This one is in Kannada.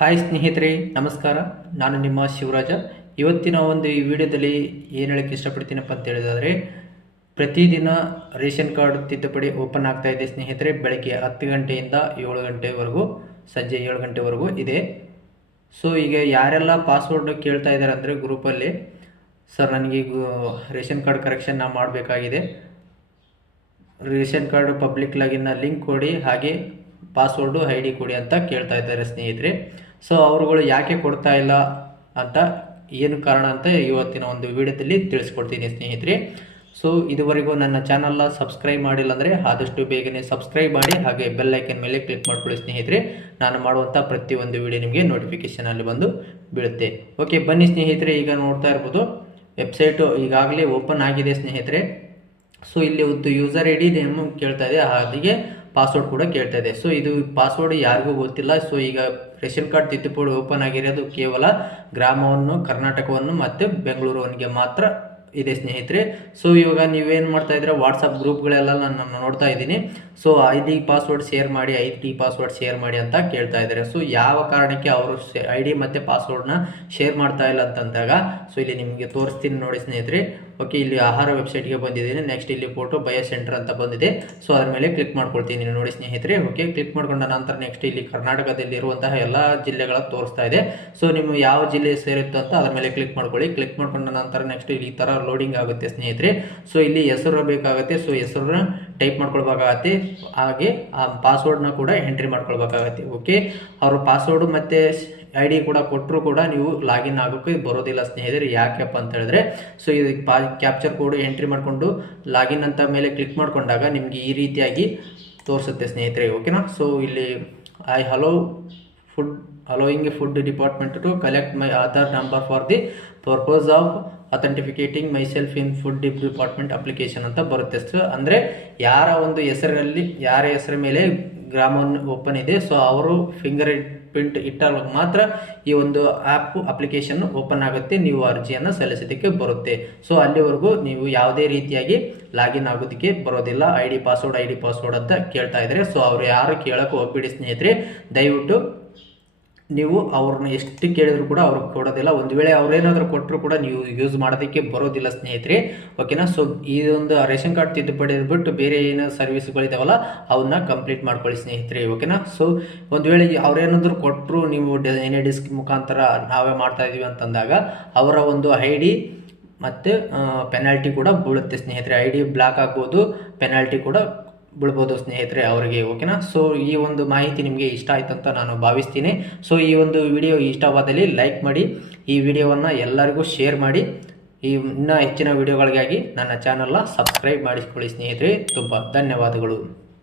ಹಾಯ್ ಸ್ನೇಹಿತರೆ, ನಮಸ್ಕಾರ. ನಾನು ನಿಮ್ಮ ಶಿವರಾಜ. ಇವತ್ತಿನ ಒಂದು ಈ ವಿಡಿಯೋದಲ್ಲಿ ಏನು ಹೇಳಕ್ಕೆ ಇಷ್ಟಪಡ್ತೀನಪ್ಪ ಅಂತ ಹೇಳಿದಾದರೆ, ಪ್ರತಿದಿನ ರೇಷನ್ ಕಾರ್ಡ್ ತಿದ್ದುಪಡಿ ಓಪನ್ ಆಗ್ತಾ ಇದೆ ಸ್ನೇಹಿತರೆ. ಬೆಳಗ್ಗೆ ಹತ್ತು ಗಂಟೆಯಿಂದ ಏಳು ಗಂಟೆವರೆಗೂ, ಸಂಜೆ ಏಳು ಗಂಟೆವರೆಗೂ ಇದೆ. ಸೊ ಈಗ ಯಾರೆಲ್ಲ ಪಾಸ್ವರ್ಡ್ ಕೇಳ್ತಾ ಇದ್ದಾರೆ ಅಂದರೆ ಗ್ರೂಪಲ್ಲಿ ಸರ್ ನನಗೆ ರೇಷನ್ ಕಾರ್ಡ್ ಕರೆಕ್ಷನ್ ನಾವು ಮಾಡಬೇಕಾಗಿದೆ. ರೇಷನ್ ಕಾರ್ಡ್ ಪಬ್ಲಿಕ್ ಲಾಗಿನ್ನ ಲಿಂಕ್ ಕೊಡಿ, ಹಾಗೆ ಪಾಸ್ವರ್ಡು ಐ ಡಿ ಕೊಡಿ ಅಂತ ಕೇಳ್ತಾ ಇದ್ದಾರೆ ಸ್ನೇಹಿತರೆ. ಸೊ ಅವರುಗಳು ಯಾಕೆ ಕೊಡ್ತಾ ಇಲ್ಲ ಅಂತ, ಏನು ಕಾರಣ ಅಂತ ಇವತ್ತಿನ ಒಂದು ವಿಡಿಯೋದಲ್ಲಿ ತಿಳಿಸ್ಕೊಡ್ತೀನಿ ಸ್ನೇಹಿತರೆ. ಸೊ ಇದುವರೆಗೂ ನನ್ನ ಚಾನಲ್ನ ಸಬ್ಸ್ಕ್ರೈಬ್ ಮಾಡಿಲ್ಲ ಅಂದರೆ ಆದಷ್ಟು ಬೇಗನೆ ಸಬ್ಸ್ಕ್ರೈಬ್ ಮಾಡಿ, ಹಾಗೆ ಬೆಲ್ ಐಕನ್ ಮೇಲೆ ಕ್ಲಿಕ್ ಮಾಡ್ಕೊಳ್ಳಿ ಸ್ನೇಹಿತರೆ. ನಾನು ಮಾಡುವಂಥ ಪ್ರತಿಯೊಂದು ವಿಡಿಯೋ ನಿಮಗೆ ನೋಟಿಫಿಕೇಷನಲ್ಲಿ ಬಂದು ಬೀಳುತ್ತೆ. ಓಕೆ ಬನ್ನಿ ಸ್ನೇಹಿತರೆ, ಈಗ ನೋಡ್ತಾ ಇರ್ಬೋದು. ವೆಬ್ಸೈಟು ಈಗಾಗಲೇ ಓಪನ್ ಆಗಿದೆ ಸ್ನೇಹಿತರೆ. ಸೊ ಇಲ್ಲಿ ಒಂದು ಯೂಸರ್ ಐ ಡಿ ನೇಮ್ ಕೇಳ್ತಾ ಇದೆ, ಹಾಗೆ ಪಾಸ್ವರ್ಡ್ ಕೂಡ ಕೇಳ್ತಾ ಇದೆ. ಸೊ ಇದು ಪಾಸ್ವರ್ಡ್ ಯಾರಿಗೂ ಗೊತ್ತಿಲ್ಲ. ಸೊ ಈಗ ರೇಷನ್ ಕಾರ್ಡ್ ತಿದ್ದುಪಡಿ ಓಪನ್ ಆಗಿರೋದು ಕೇವಲ ಗ್ರಾಮವನ್ನು, ಕರ್ನಾಟಕವನ್ನು ಮತ್ತು ಬೆಂಗಳೂರವನಿಗೆ ಮಾತ್ರ ಇದೆ, ಸ್ನೇಹಿತರೆ. ಸೊ ಇವಾಗ ನೀವೇನು ಮಾಡ್ತಾ ಇದ್ರೆ ವಾಟ್ಸಪ್ ಗ್ರೂಪ್ಗಳೆಲ್ಲ ನಾನು ನೋಡ್ತಾ ಇದ್ದೀನಿ. So I D password share ಮಾಡಿ ಐ ಡಿ ಪಾಸ್ವರ್ಡ್ ಶೇರ್ ಮಾಡಿ ಅಂತ ಕೇಳ್ತಾ ಇದ್ದಾರೆ. ಸೊ ಯಾವ ಕಾರಣಕ್ಕೆ ಅವರು ಐ ಡಿ ಮತ್ತು ಪಾಸ್ವರ್ಡ್ನ ಶೇರ್ ಮಾಡ್ತಾ ಇಲ್ಲ ಅಂತಂದಾಗ ಸೊ ಇಲ್ಲಿ ನಿಮಗೆ ತೋರಿಸ್ತೀನಿ ನೋಡಿ, ಸ್ನೇಹಿತರೆ. ಓಕೆ ಇಲ್ಲಿ ಆಹಾರ ವೆಬ್ಸೈಟ್ಗೆ ಬಂದಿದ್ದೀನಿ. ನೆಕ್ಸ್ಟ್ ಇಲ್ಲಿ ಫೋಟೋ ಬಯೋ ಸೆಂಟರ್ ಅಂತ ಬಂದಿದೆ. ಸೊ ಅದ್ರ ಮೇಲೆ ಕ್ಲಿಕ್ ಮಾಡ್ಕೊಳ್ತೀನಿ ನೋಡಿ ಸ್ನೇಹಿತರೆ. ಓಕೆ ಕ್ಲಿಕ್ ಮಾಡ್ಕೊಂಡ ನಂತರ ನೆಕ್ಸ್ಟ್ ಇಲ್ಲಿ ಕರ್ನಾಟಕದಲ್ಲಿ ಇರುವಂತಹ ಎಲ್ಲ ಜಿಲ್ಲೆಗಳ ತೋರಿಸ್ತಾ ಇದೆ. ಸೊ ನಿಮ್ಮ ಯಾವ ಜಿಲ್ಲೆ ಸೇರುತ್ತೋ ಅಂತ ಅದ್ರ ಮೇಲೆ ಕ್ಲಿಕ್ ಮಾಡ್ಕೊಳ್ಳಿ. ಕ್ಲಿಕ್ ಮಾಡ್ಕೊಂಡ ನಂತರ ನೆಕ್ಸ್ಟ್ ಇಲ್ಲಿ ಈ ಥರ ಲೋಡಿಂಗ್ ಆಗುತ್ತೆ ಸ್ನೇಹಿತರೆ. ಸೊ ಇಲ್ಲಿ ಹೆಸರು ಬೇಕಾಗುತ್ತೆ. ಸೊ ಹೆಸರನ್ನ ಟೈಪ್ ಮಾಡ್ಕೊಳ್ಬೇಕಾಗತ್ತೆ. ಹಾಗೆ, ಆ ಪಾಸ್ವರ್ಡ್ನ ಕೂಡ ಎಂಟ್ರಿ ಮಾಡ್ಕೊಳ್ಬೇಕಾಗತ್ತೆ. ಓಕೆ ಅವರು ಪಾಸ್ವರ್ಡು ಮತ್ತು ಐ ಡಿ ಕೂಡ ಕೊಟ್ಟರು ಕೂಡ ನೀವು ಲಾಗಿನ್ ಆಗೋಕ್ಕೆ ಬರೋದಿಲ್ಲ ಸ್ನೇಹಿತರೆ ಯಾಕೆಪ್ಪ ಅಂತ ಹೇಳಿದ್ರೆ ಸೊ ಇದಕ್ಕೆ ಪಾ ಕ್ಯಾಪ್ಚರ್ ಕೋಡ್ ಎಂಟ್ರಿ ಮಾಡಿಕೊಂಡು ಲಾಗಿನ್ ಅಂತ ಮೇಲೆ ಕ್ಲಿಕ್ ಮಾಡಿಕೊಂಡಾಗ ನಿಮಗೆ ಈ ರೀತಿಯಾಗಿ ತೋರಿಸುತ್ತೆ ಸ್ನೇಹಿತರೆ ಓಕೆನಾ ಸೊ ಇಲ್ಲಿ I hello food allowing food department to collect my Aadhaar number for the purpose of authenticating myself in food department application ಅಂತ ಬರುತ್ತೆ. ಸೊ ಅಂದರೆ ಯಾರ ಒಂದು ಹೆಸರಲ್ಲಿ ಯಾರ ಹೆಸರ ಮೇಲೆ ಗ್ರಾಮವನ್ನು ಓಪನ್ ಇದೆ ಸೊ ಅವರು ಫಿಂಗರ್ ಪ್ರಿಂಟ್ ಇಟ್ಟಾಗ ಮಾತ್ರ ಈ ಒಂದು ಆ್ಯಪ್ ಅಪ್ಲಿಕೇಶನ್ ಓಪನ್ ಆಗುತ್ತೆ, ನೀವು ಅರ್ಜಿಯನ್ನು ಸಲ್ಲಿಸೋದಕ್ಕೆ ಬರುತ್ತೆ. ಸೊ ಅಲ್ಲಿವರೆಗೂ ನೀವು ಯಾವುದೇ ರೀತಿಯಾಗಿ ಲಾಗಿನ್ ಆಗೋದಕ್ಕೆ ಬರೋದಿಲ್ಲ. I D password I D password ಅಂತ ಕೇಳ್ತಾ ಇದ್ದಾರೆ ಸೊ ಅವರು ಯಾರು ಕೇಳೋಕೆ ಹೋಗ್ಬಿಡಿ ಸ್ನೇಹಿತರೆ, ದಯವಿಟ್ಟು ನೀವು ಅವ್ರನ್ನ ಎಷ್ಟು ಕೇಳಿದ್ರು ಕೂಡ ಅವ್ರಿಗೆ ಕೊಡೋದಿಲ್ಲ. ಒಂದು ವೇಳೆ ಅವ್ರೇನಾದರೂ ಕೊಟ್ಟರು ಕೂಡ ನೀವು ಯೂಸ್ ಮಾಡೋದಕ್ಕೆ ಬರೋದಿಲ್ಲ ಸ್ನೇಹಿತರೆ. ಓಕೆನಾ ಸೊ ಇದೊಂದು ರೇಷನ್ ಕಾರ್ಡ್ ತಿದ್ದುಪಡಿ ಬಿಟ್ಟು ಬೇರೆ ಏನು ಸರ್ವಿಸ್ಗಳಿದಾವಲ್ಲ ಅವನ್ನ ಕಂಪ್ಲೀಟ್ ಮಾಡ್ಕೊಳ್ಳಿ ಸ್ನೇಹಿತರೆ. ಓಕೆನಾ ಸೊ ಒಂದು ವೇಳೆ ಅವ್ರೇನಾದರೂ ಕೊಟ್ಟರು ನೀವು ಏನೇ ಡಿಸ್ಕ್ ಮುಖಾಂತರ ನಾವೇ ಮಾಡ್ತಾ ಇದ್ದೀವಿ ಅಂತಂದಾಗ, ಅವರ ಒಂದು ಐ ಡಿ ಮತ್ತು ಪೆನಾಲ್ಟಿ ಕೂಡ ಬೀಳುತ್ತೆ ಸ್ನೇಹಿತರೆ. ಐ ಡಿ ಬ್ಲಾಕ್ ಆಗ್ಬೋದು ಪೆನಾಲ್ಟಿ ಕೂಡ ಬಿಡ್ಬೋದು ಸ್ನೇಹಿತರೆ ಅವರಿಗೆ ಓಕೆನಾ ಸೊ ಈ ಒಂದು ಮಾಹಿತಿ ನಿಮಗೆ ಇಷ್ಟ ಆಯ್ತಂತ ಅಂತ ನಾನು ಭಾವಿಸ್ತೀನಿ. ಸೊ ಈ ಒಂದು ವಿಡಿಯೋ ಇಷ್ಟವಾದಲ್ಲಿ ಲೈಕ್ ಮಾಡಿ, ಈ ವಿಡಿಯೋವನ್ನು ಎಲ್ಲರಿಗೂ ಶೇರ್ ಮಾಡಿ. ಈ ಇನ್ನೂ ಹೆಚ್ಚಿನ ವಿಡಿಯೋಗಳಿಗಾಗಿ ನನ್ನ ಚಾನಲ್ನ ಸಬ್ಸ್ಕ್ರೈಬ್ ಮಾಡಿಸ್ಕೊಳ್ಳಿ ಸ್ನೇಹಿತರೆ. ತುಂಬ ಧನ್ಯವಾದಗಳು.